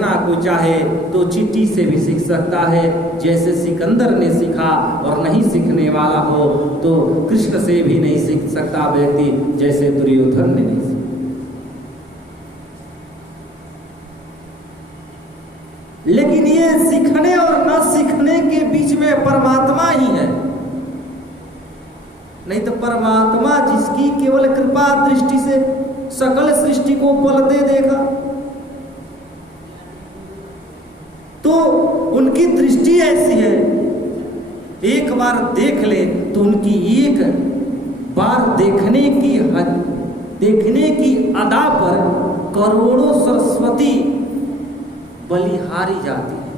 सीखना कोई चाहे तो चींटी से भी सीख सकता है, जैसे सिकंदर ने सीखा, और नहीं सीखने वाला हो तो कृष्ण से भी नहीं सीख सकता व्यक्ति, जैसे दुर्योधन ने नहीं सीखा। लेकिन ये सीखने और न सीखने के बीच में परमात्मा ही है। नहीं तो परमात्मा जिसकी केवल कृपा दृष्टि से सकल सृष्टि को पलते देखा, तो उनकी दृष्टि ऐसी है, एक बार देख ले तो उनकी एक बार देखने की अदा पर करोड़ों सरस्वती बलिहारी जाती है।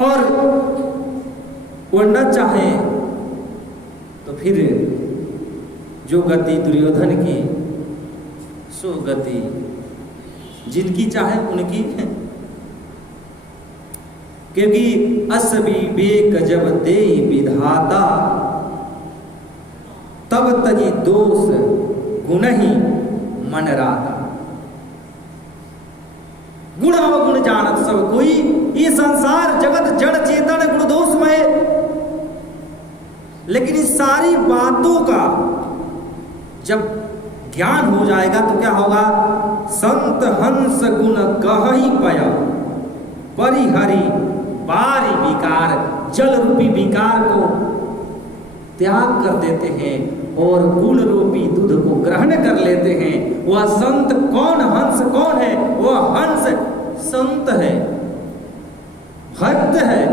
और वो न चाहे तो फिर जो गति दुर्योधन की सो गति जिनकी चाहे उनकी, क्योंकि अस विवेक जब दे विधाता तब तजी दोष गुण ही मन राता। गुण अवगुण जानत सब कोई, ये संसार जगत जड़ चेतन गुण दोषमय। लेकिन इस सारी बातों का जब ज्ञान हो जाएगा तो क्या होगा? संत हंस गुण कहि पय परिहरि बारी विकार, जल रूपी विकार को त्याग कर देते हैं और गुण रूपी दूध को ग्रहण कर लेते हैं। वह संत कौन? हंस कौन है? वह हंस संत है, भक्त है,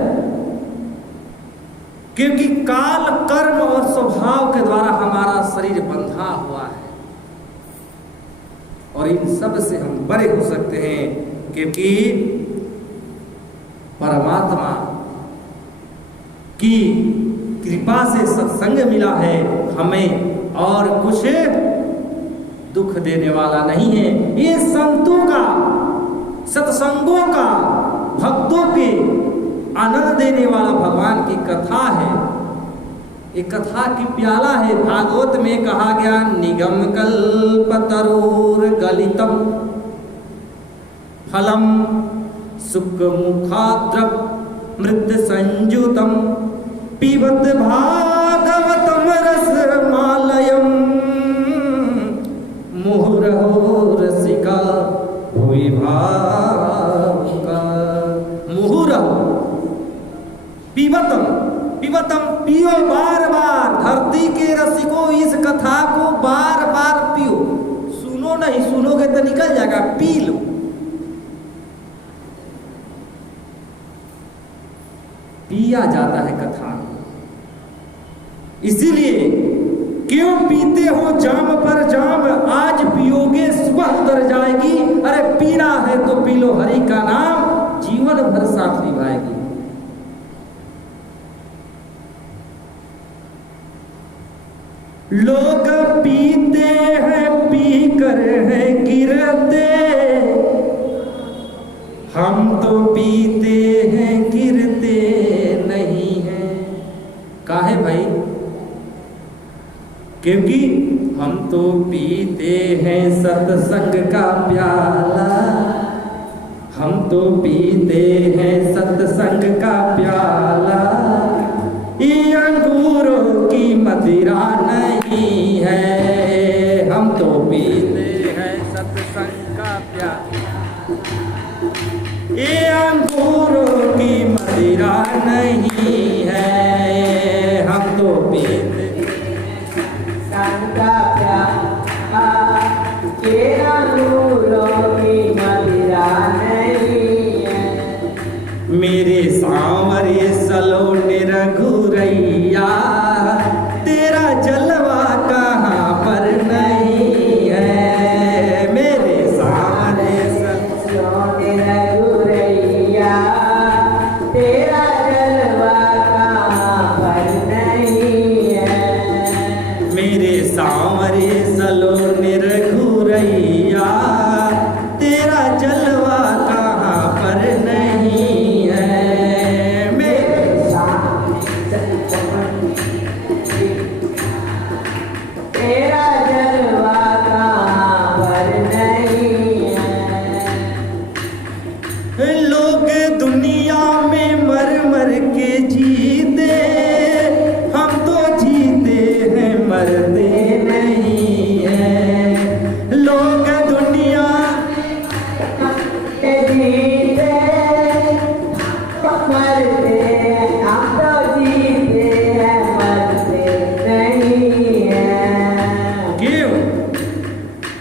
क्योंकि काल कर्म और स्वभाव के द्वारा हमारा शरीर बंधा हुआ है, और इन सब से हम बड़े हो सकते हैं, क्योंकि परमात्मा की कृपा से सत्संग मिला है हमें, और कुछ दुख देने वाला नहीं है। ये संतों का, सत्संगों का, भक्तों के आनंद देने वाला भगवान की कथा है। एक कथा की प्याला है। भागवत में कहा गया, निगम कल्पतरोर गलितम फलम सुख मुखाद्रव मृत संयुतम पिबत भागवतम रसमालयम मुहुरहो रसिका भुवि भावुका। मुहुरहो पिबतम, पिबतम पियो, बार बार। धरती के रसिकों इस कथा को बार बार पियो। सुनो नहीं, सुनोगे तो निकल जाएगा, पी लो। पिया जाता है कथा, इसीलिए क्यों पीते हो जाम पर जाम, आज पियोगे सुबह उतर जाएगी। अरे पीना है तो पी लो हरि का नाम, जीवन भर साथ निभाएगी। लोग पीते हैं, पी कर है गिरते, हम तो पीते हैं गिरते नहीं हैं। काहे भाई? क्योंकि हम तो पीते हैं सत्संग का प्याला, हम तो पीते हैं सत्संग का प्याला। ये अंगूरों की मदिरा नहीं है, हम तो पीते हैं सत्संग का प्याला। ये अंगूरों की मदिरा नहीं है, हम तो पीते सत्संग का प्याला। ये अंगूरों की मदिरा नहीं है। मेरे सांवरे सलोने रघुरैया, तेरा जलवा कहाँ पर नहीं है। मेरे सांवरे सलोने रघुरैया,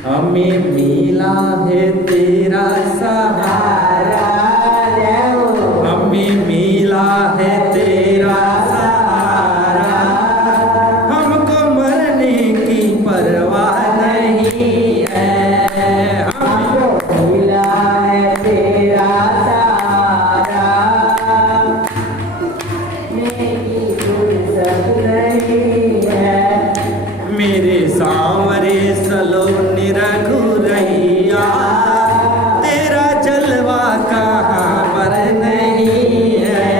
हमें मिला है तेरा सहारा, हमें मिला है तेरा सहारा, हमको मरने की परवाह नहीं है, हमको मिला है तेरा सहारा, मेरी फुर्सत नहीं है, मेरे सांवरे सलोनी रघुरैया, तेरा जलवा कहाँ पर नहीं है,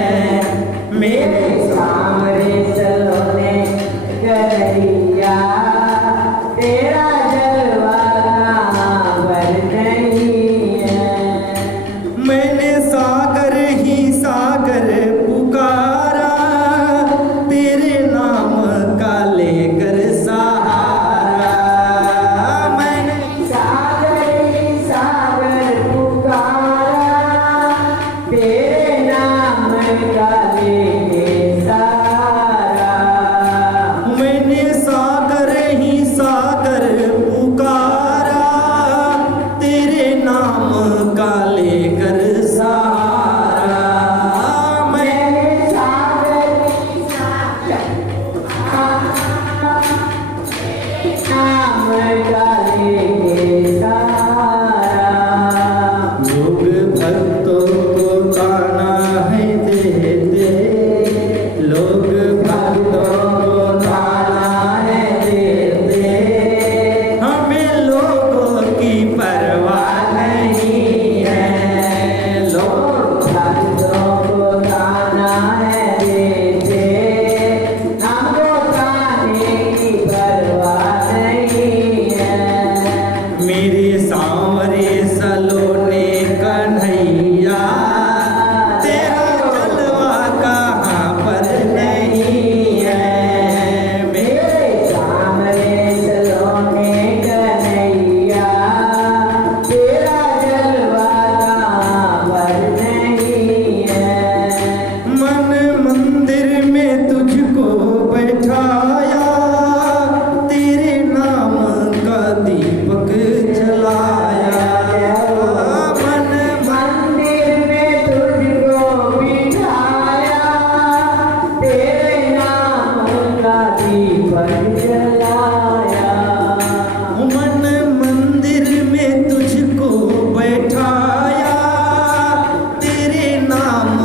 मेरे सांवरे सलोने रघुरैया, तेरा जलवा कहाँ पर नहीं है। मैंने सागर ही सागर पुकारा, तेरे नाम का लेकर सहारा, मैंने सागर ही सागर पुकारा, तेरे नाम का लेकर सहारा, मैंने सागर ही सागर पुकारा, तेरे नाम का लेकर सहारा, मैंने सागर ही सागर नाम का लेकर सहारा। लोग भक्तों को ताना है देते, लोग भक्तों को ताना है देते, हमें लोगों की परवाह नहीं है, लोग भक्तों को ताना है देते, हमको ताने की परवाह नहीं है। मेरे सांवरे सलोने कन्हैया, तेरा जलवा कहाँ पर नहीं है, मेरे सांवरे सलोने कन्हैया, तेरा जलवा कहाँ पर नहीं है। मन मंदिर में तुझको बैठाया, तेरे नाम का दीपक जलाया, मन मंदिर में तुझको बिठाया, तेरे नाम का दीपक जलाया, मन मंदिर में तुझको बैठाया, तेरे नाम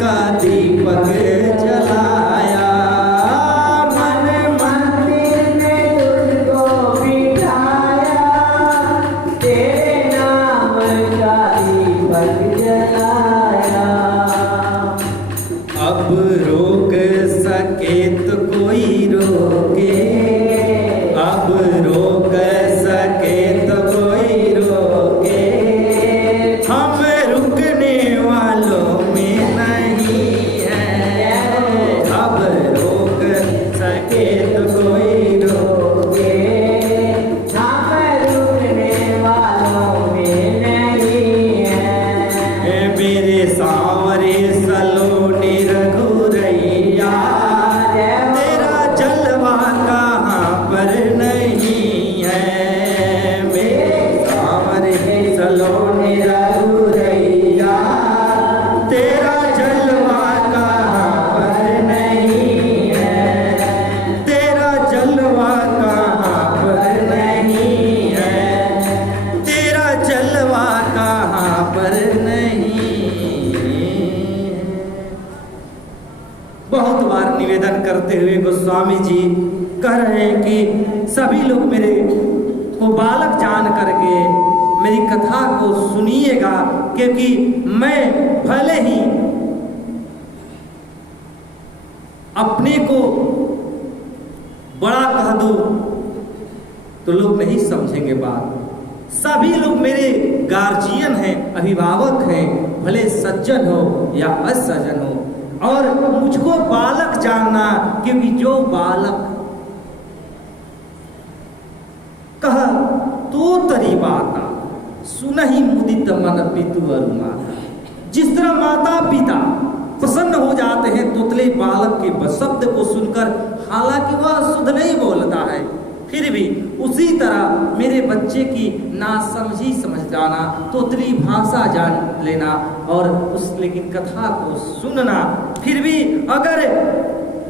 का दीपक जलाया, मन मंदिर में तुझको बिठाया, तेरे नाम का दीपक जलाया। अब रोक सके तो कोई रोके, अब रोक सके तो कोई रोके, हम रुकने वालों में नहीं है, अब रोक सके तो कोई रोके, हम रुकने वालों में नहीं है। मेरे सांवरे सलोनी रघुरैया, तेरा जलवा कहाँ पर नहीं है, मेरे सांवरे सलोनी रघुरैया, तेरा जलवा कहाँ पर नहीं है, तेरा जलवा कहाँ पर नहीं है, तेरा जलवा कहाँ पर नहीं है। बहुत बार निवेदन करते हुए गोस्वामी जी कह रहे हैं कि सभी लोग मेरे को बालक जान करके मेरी कथा को सुनिएगा, क्योंकि मैं भले ही अपने को बड़ा कह दूं तो लोग नहीं समझेंगे बात। सभी लोग मेरे गार्जियन हैं, अभिभावक हैं, भले सज्जन हो या असज्जन हो, और मुझको बालक जानना, क्योंकि जो बालक कह तो तरी बाता सुनहि मुदित मन पितु अरु माता। जिस तरह माता पिता प्रसन्न हो जाते हैं तोतले बालक के शब्द को सुनकर, हालांकि वह शुद्ध नहीं बोलता है, फिर भी उसी तरह मेरे बच्चे की नासमझी समझ जाना, तोतली भाषा जान लेना और लेकिन कथा को सुनना। फिर भी अगर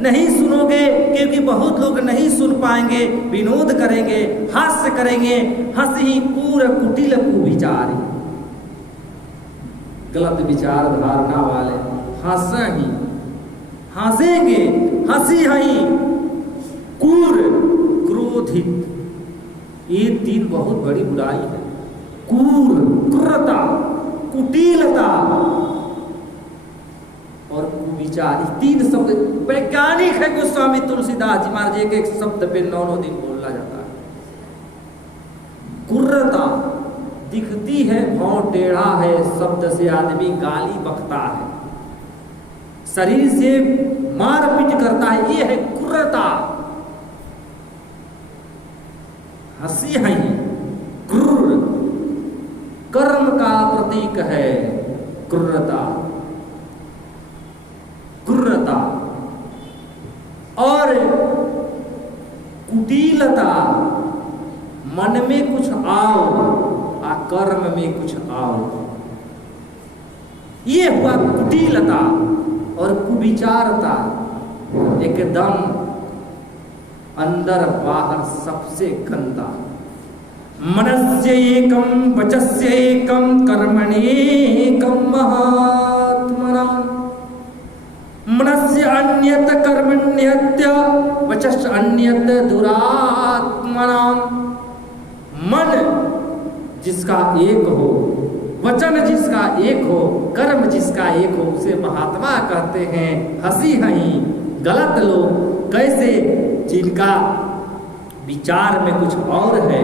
नहीं सुनोगे, क्योंकि बहुत लोग नहीं सुन पाएंगे, विनोद करेंगे, हास्य करेंगे, हंसी पूरा कुटिल कुविचारी, गलत विचार धारणा वाले हंसेंगे, हंसी हई, कूर, क्रोधित, ये तीन बहुत बड़ी बुराई है। कूर, क्रूरता, कुटिलता और कुविचार, तीन शब्द वैज्ञानिक है गोस्वामी तुलसीदास जी महाराज, एक एक शब्द पे 9 दिन बोला जाता है। क्रूरता दिखती है, भाव टेढ़ा है, शब्द से आदमी गाली बकता है, शरीर से मारपीट करता है, ये है क्रूरता। हंसी है क्रूर, कर्म का प्रतीक है क्रूरता, क्रूरता और कुटिलता, मन में कुछ आओ आ कर्म में कुछ आओ, ये हुआ कुटिलता। और कुविचारता एकदम अंदर बाहर सबसे गंदा। मनस्य एकम वचस्य एकम कर्मण्येकम महात्मना, मनस्य अन्यत कर्मण्यत्य वचस्य अन्यत दुरात्मना। मन जिसका एक हो, वचन जिसका एक हो, कर्म जिसका एक हो, उसे महात्मा कहते हैं। हंसी हई गलत लोग कैसे, जिनका विचार में कुछ और है,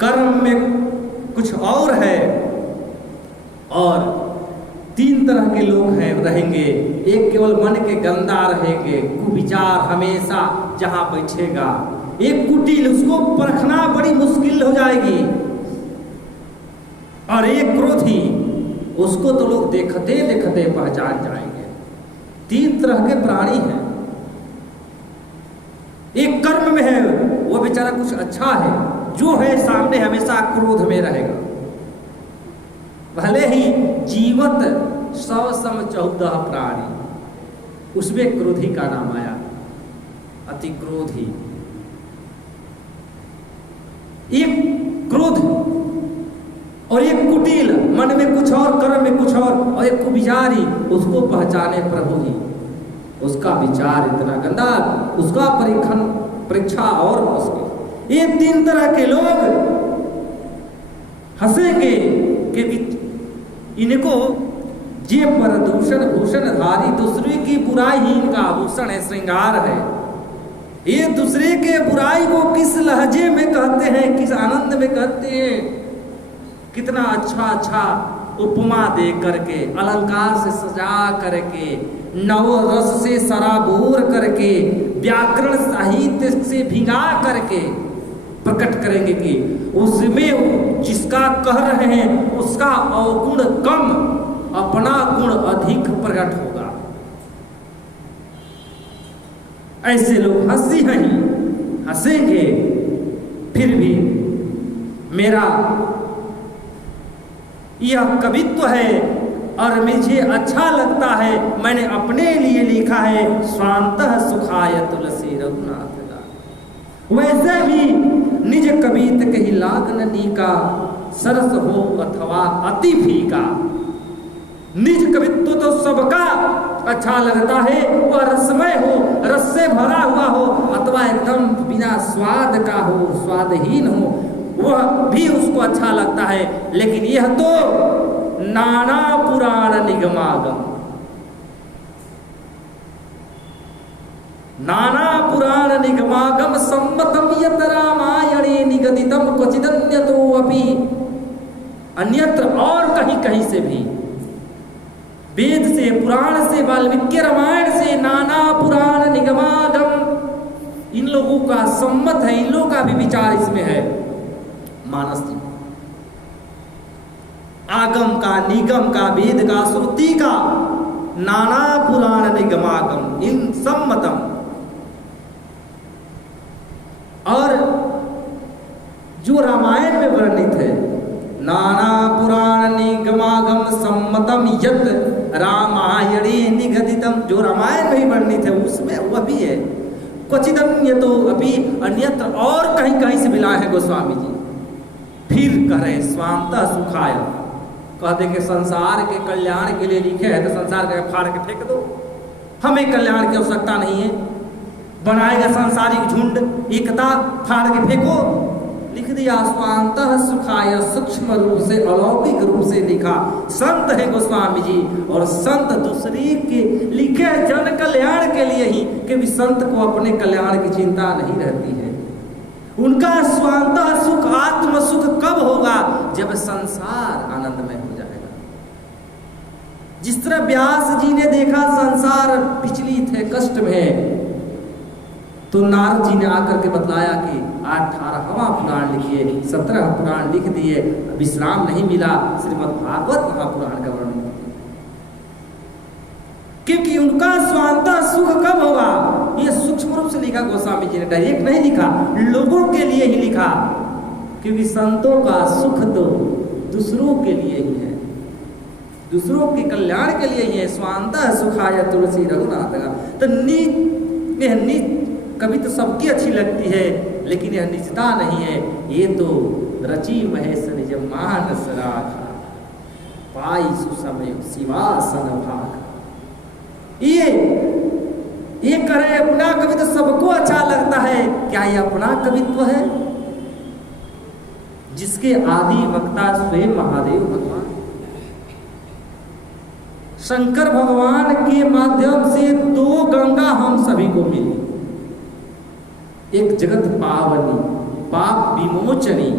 कर्म में कुछ और है। और 3 तरह के लोग हैं रहेंगे। एक केवल मन के गंदा रहेंगे, कुविचार हमेशा जहां बैठेगा। एक कुटिल, उसको परखना बड़ी मुश्किल हो जाएगी। और एक क्रोधी, उसको तो लोग देखते देखते पहचान जाएंगे। 3 तरह के प्राणी हैं। एक कर्म में है, वो बेचारा कुछ अच्छा है, जो है सामने हमेशा क्रोध में रहेगा। भले ही जीवत 114 प्राणी, उसमें क्रोधी का नाम आया, अति क्रोधी। एक क्रोध और एक कुटिल, मन में कुछ और, कर्म में कुछ और एक कुविचारी, उसको पहचाने प्रभु ही। उसका विचार इतना गंदा, उसका परीक्षा और मुश्किल। ये 3 तरह के लोग हंसेंगे, क्योंकि इनको जे पर दूषण भूषण धारी, दूसरे की बुराई ही इनका आभूषण है, श्रृंगार है। ये दूसरे के बुराई को किस लहजे में कहते हैं, किस आनंद में कहते हैं। कितना अच्छा अच्छा उपमा दे करके, अलंकार से सजा करके, नव रस से सराबोर करके, व्याकरण साहित्य से भिंगा करके प्रकट करेंगे कि उसमें जिसका कह रहे हैं उसका अवगुण कम, अपना गुण अधिक प्रकट होगा। ऐसे लोग हंसी हंसेंगे। फिर भी मेरा यह कवित्व है और मुझे अच्छा लगता है, मैंने अपने लिए लिखा है। स्वांतः सुखाय तुलसी रघुनाथ का। वैसे भी निज कवित कही लागन नीका, सरस हो अथवा अति फीका। निज कवित्व तो सबका अच्छा लगता है, वह रसमय हो, रस से भरा हुआ हो, अथवा एकदम बिना स्वाद का हो, स्वादहीन हो, वह भी उसको अच्छा लगता है। लेकिन यह तो नाना पुराण निगमागम, नाना पुराण निगमागम सम्मतम यत रामायणे निगदितम क्वचिदन्यतो अपि। अन्यत्र और कहीं कहीं से भी, वेद से, पुराण से, वाल्मीकि रामायण से, नाना पुराण निगमागम, इन लोगों का सम्मत है, इन लोगों का भी विचार इसमें है। मानस जी, आगम का, निगम का, वेद का, श्रुति का, नाना पुराण निगमागम, इन सम्मतम। और जो रामायण में वर्णित है, नाना पुराण निगमागम सम्मतम यत् रामायणे निगदितम, जो रामायण में ही वर्णित है उसमें वह भी है। क्वचिदन्य तो अभी अन्यत्र, और कहीं कहीं से मिला है गोस्वामी जी। फिर कह रहे स्वांतः सुखाय, कहते कि संसार के कल्याण के लिए लिखे है तो संसार का फाड़ के फेंक दो, हमें कल्याण की आवश्यकता नहीं है। बनाएगा सांसारिक झुंड, एकता, फाड़ के फेंको। लिख दिया स्वांतः सुखाय, सूक्ष्म रूप से, अलौकिक रूप से लिखा। संत है गोस्वामी जी, और संत दूसरे के लिखे जन कल्याण के लिए ही, क्योंकि संत को अपने कल्याण की चिंता नहीं रहती है। उनका स्वांतः सुख, आत्म सुख कब होगा? जब संसार आनंदमय हो जाएगा। जिस तरह व्यास जी ने देखा संसार विचलित है, कष्ट में है, तो नारद जी ने आकर के बतलाया कि 18वां पुराण लिखिए, 17 पुराण लिख दिए, विश्राम नहीं मिला, श्रीमद् भागवत महापुराण का वर्णन। क्योंकि उनका स्वांतः सुख कब होगा? ये सूक्ष्म रूप से लिखा गोस्वामी जी ने, डायरेक्ट नहीं लिखा, लोगों के लिए ही लिखा। क्योंकि संतों का सुख तो दूसरों के लिए ही है, दूसरों के कल्याण के लिए ही है। स्वांतः सुखाय तुलसी रघुनाथ का। तो नीच कभी तो सबकी अच्छी लगती है, लेकिन यह निजता नहीं है। ये तो रची महेश निज मानस राखा, पाई सुसमय शिवासन भाग। ये करे अपना कवि तो सबको अच्छा लगता है। क्या ये अपना कवित्व है? जिसके आदि वक्ता स्वयं महादेव भगवान, शंकर भगवान के माध्यम से 2 गंगा हम सभी को मिली। एक जगत पावनी, पाप विमोचनी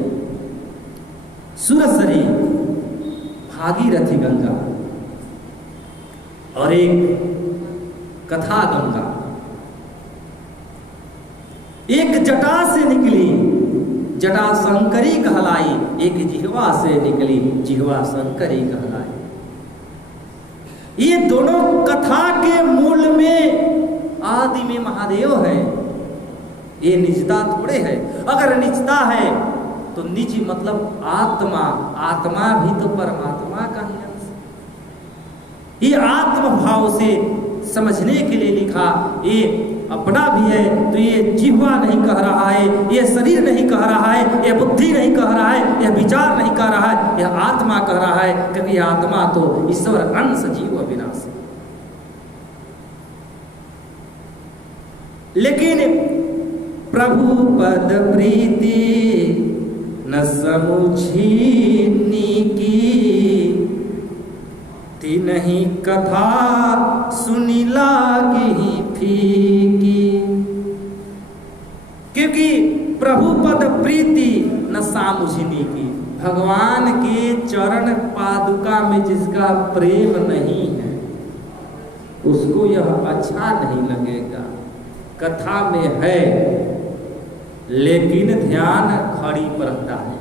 सुरसरी भागीरथी गंगा, और एक कथा गंगा। एक जटा से निकली, जटा शंकरी कहलाई, एक जिह्वा से निकली, जिह्वा शंकरी कहलाई। ये दोनों कथा के मूल में आदि में महादेव है। ये निजता थोड़े है। अगर निजता है तो निज मतलब आत्मा, आत्मा भी तो परमात्मा का ही अंश। ये आत्म भाव से समझने के लिए लिखा। ये अपना भी है तो ये जिह्वा नहीं कह रहा है, ये शरीर नहीं कह रहा है, ये बुद्धि नहीं कह रहा है, यह विचार नहीं कह रहा है, यह आत्मा कह रहा है। क्योंकि आत्मा तो ईश्वर अंश, जीव अविनाशी। लेकिन प्रभु पद प्रीति न समुझीनी की, तिन्हि कथा सुनी लागी फीकी। क्योंकि प्रभु पद प्रीति न सामुझिनी की, भगवान के चरण पादुका में जिसका प्रेम नहीं है उसको यह अच्छा नहीं लगेगा। कथा में है लेकिन ध्यान खड़ी पर रहता है।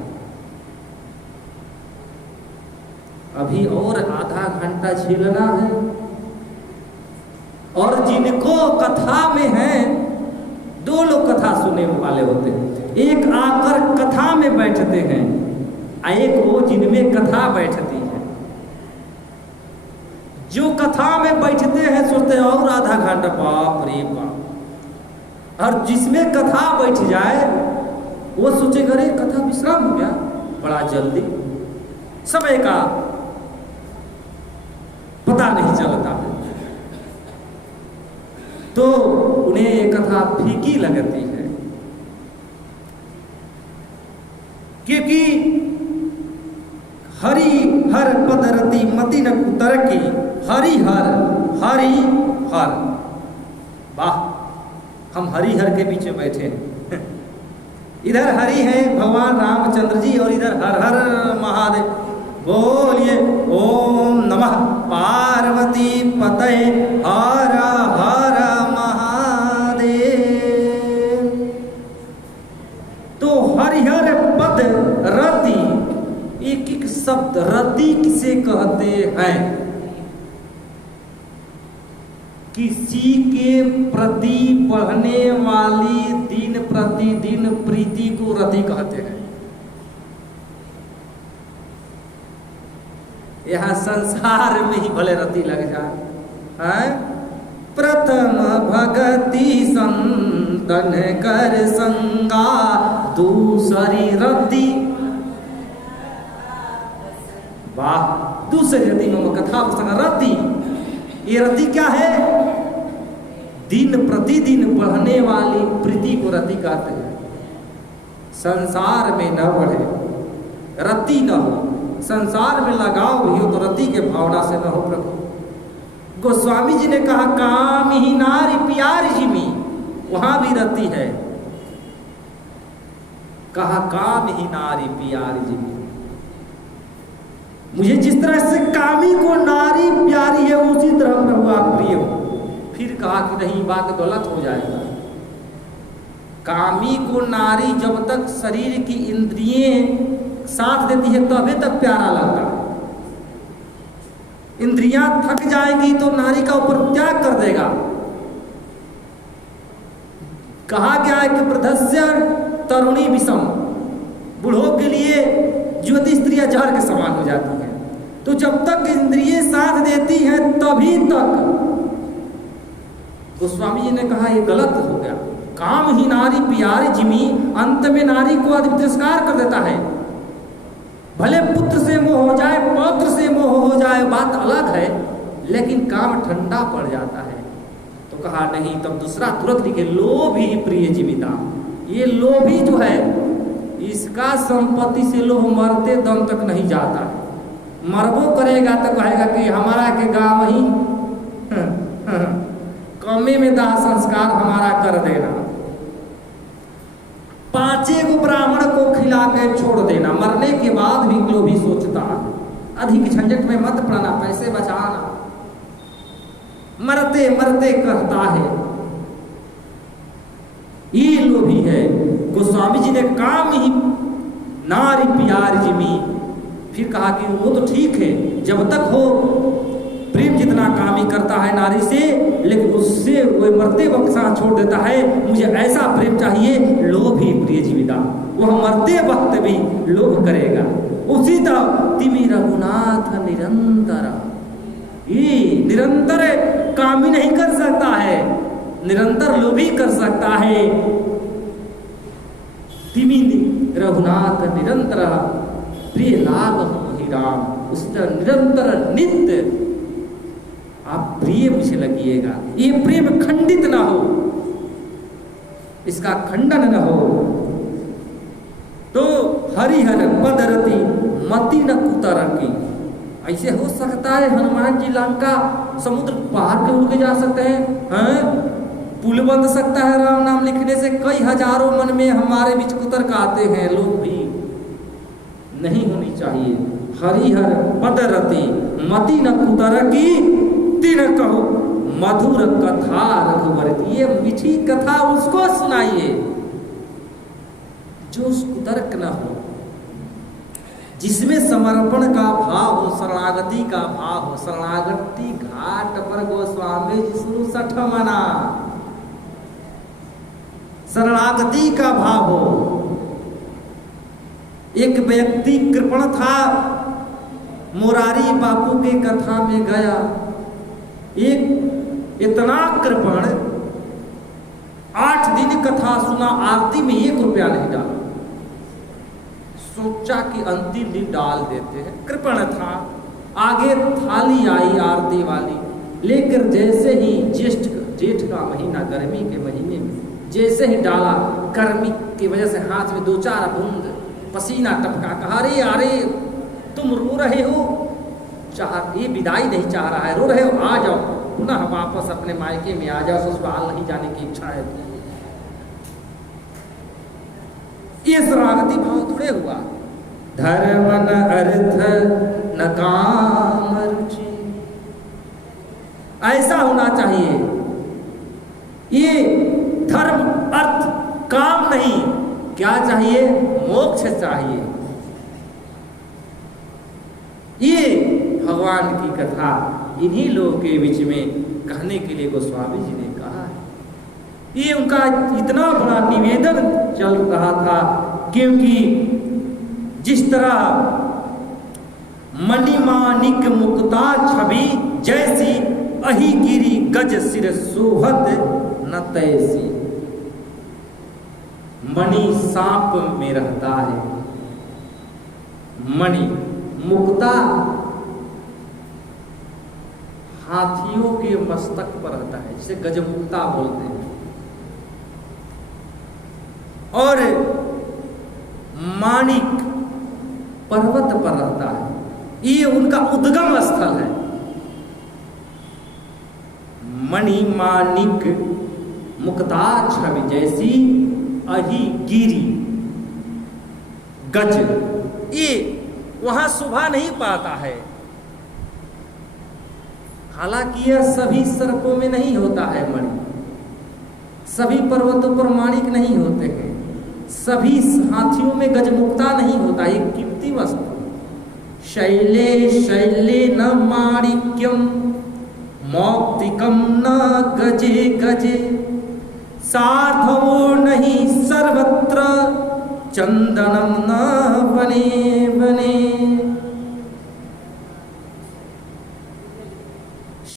अभी और आधा घंटा झेलना है। और जिनको कथा में है, 2 लोग कथा सुनने वाले होते हैं। एक आकर कथा में बैठते हैं, एक वो जिनमें कथा बैठती है। जो कथा में बैठते हैं सोचते हैं और आधा घंटा, बाप रे बाप। और जिसमें कथा बैठ जाए वो सोचेगा अरे कथा विश्राम हो गया बड़ा जल्दी, समय का पता नहीं चलता है। तो उन्हें ये कथा फीकी लगती है। क्योंकि हरि हर पदरती मति न कुतर की, हरि हर। वाह, हम हरिहर के बीच में बैठे हैं। इधर हरि है भगवान रामचंद्र जी, और इधर हर हर महादेव। बोलिए ओम नमः पार्वती पतये हर हर महादेव। तो हरिहर पद रति, एक एक शब्द रति किसे कहते हैं? किसी के प्रति बढ़ने वाली दिन प्रतिदिन प्रीति को रति कहते हैं। यह संसार में ही भले रति लग जाए है। प्रथम भगति संतन कर संगा, दूसरी रति, वाह, दूसरी रति मम कथा प्रसंग रति। ये रति क्या है? दिन प्रतिदिन बढ़ने वाली प्रीति को रति कहते हैं। संसार में न बढ़े, रति न हो, संसार में लगाव भी हो तो रति के भावना से न हो। प्रभु गोस्वामी जी ने कहा काम ही नारी प्यारी जिमी, वहां भी रति है। कहा काम ही नारी प्यारी जिमी, मुझे जिस तरह से कामी को नारी प्यारी है उसी तरह प्रभु आप प्रिय हो। फिर कहा कि नहीं, बात गलत हो जाएगा। कामी को नारी जब तक शरीर की इंद्रियें साथ देती है तभी तक प्यारा लगता है। इंद्रियां थक जाएंगी तो नारी का ऊपर त्याग कर देगा। कहा गया है कि वृद्धस्य तरुणी विषम, बूढ़ों के लिए युवती स्त्रियां जहर के समान हो जाती हैं। तो जब तक इंद्रियां साथ देती हैं तभी तक। गोस्वामी जी ने कहा ये गलत हो गया। काम ही नारी प्यारी जिमी, अंत में नारी को आदि तिरस्कार कर देता है। भले पुत्र से मोह हो जाए, पौत्र से मोह हो जाए, बात अलग है, लेकिन काम ठंडा पड़ जाता है। तो कहा नहीं, तब दूसरा तुरंत लिखे लोभी प्रिय जीविता। ये लोभी जो है इसका संपत्ति से लोभ मरते दम तक नहीं जाता है। मरबो करेगा तो कहेगा कि हमारा के गांव ही कमे में दाह संस्कार हमारा कर देना, 5 ब्राह्मण को खिला के छोड़ देना। मरने के बाद भी लोभी सोचता है अधिक झंझट में मत पड़ना, पैसे बचाना। मरते मरते कहता है ये लोभी है। गोस्वामी जी ने काम ही नारी प्यार जिमी, फिर कहा कि वो तो ठीक है जब तक हो प्रेम जितना कामी करता है नारी से, लेकिन उससे वो मरते वक्त साथ छोड़ देता है। मुझे ऐसा प्रेम चाहिए, लोभ ही प्रिय जीविता, वह मरते वक्त भी लोभ करेगा। उसी तरह तिमी रघुनाथ निरंतर, ये निरंतर कामी नहीं कर सकता है, निरंतर लोभी कर सकता है। तिमी रघुनाथ निरंतर प्रिय लाभ ही राम, उसी तरह निरंतर नित्य आप प्रिय मुझे लगिएगा। ये प्रेम खंडित ना हो, इसका खंडन न हो। तो हरिहर पदरति मति न कुतरकी, ऐसे हो सकता है हनुमान जी लंका समुद्र पार के उड़ के जा सकते हैं? पुल बन सकता है राम नाम लिखने से। कई हजारों मन में हमारे बीच कुतर्क आते हैं, लोग भी नहीं होनी चाहिए। हरिहर पदरति मति न कुतरकी, तीन कहो मधुर कथा रघुवर की। ये मीठी कथा उसको सुनाइए जो कुतर्क न हो, जिसमें समर्पण का भाव हो, शरणागति का भाव हो। शरणागति घाट पर गोस्वामी जी शुरू 60 मना, शरणागति का भाव हो। एक व्यक्ति कृपण था, मुरारी बापू के कथा में गया। एक इतना कृपण 8 दिन कथा सुना, आरती में 1 रुपया नहीं डाला। सोचा कि अंतिम दिन डाल देते हैं, कृपण था। आगे थाली आई आरती वाली लेकर, जैसे ही जेठ का महीना, गर्मी के महीने में जैसे ही डाला, गर्मी की वजह से हाथ में 2-4 बूंद पसीना टपका। कहा अरे अरे तुम रो रहे हो, ये विदाई नहीं चाह रहा है, रो रहे हो, आ जाओ पुनः वापस अपने मायके में आ जाओ, ससुराल नहीं जाने की इच्छा है। ये शरणागति भाव थोड़े हुआ। धर्म न अर्थ न काम रुचि, ऐसा होना चाहिए। ये धर्म अर्थ काम नहीं, क्या चाहिए? मोक्ष चाहिए। ये भगवान की कथा इन्हीं लोगों के बीच में कहने के लिए गोस्वामी जी ने कहा है। ये उनका इतना बड़ा निवेदन चल रहा था, क्योंकि जिस तरह मणिमाणिक मुक्ता छवि जैसी अहि गिरी गज सिर सोहत न तैसी। मणि सांप में रहता है, मणि मुक्ता हाथियों के मस्तक पर रहता है, जिसे गजमुक्ता बोलते हैं, और माणिक पर्वत पर रहता है। ये उनका उद्गम स्थल है। मणि माणिक मुक्ता छवि जैसी अहि गिरी गज, ये वहां शोभा नहीं पाता है। हालांकि यह सभी सर्पों में नहीं होता है मणि, सभी पर्वतों पर माणिक नहीं होते हैं, सभी हाथियों में गजमुक्ता नहीं होता। ये कीमती वस्तु। शैले शैले न माणिक्यम मौक्तिकम न गजे गजे, साधवो नहीं सर्वत्र चंदनम न बने बने।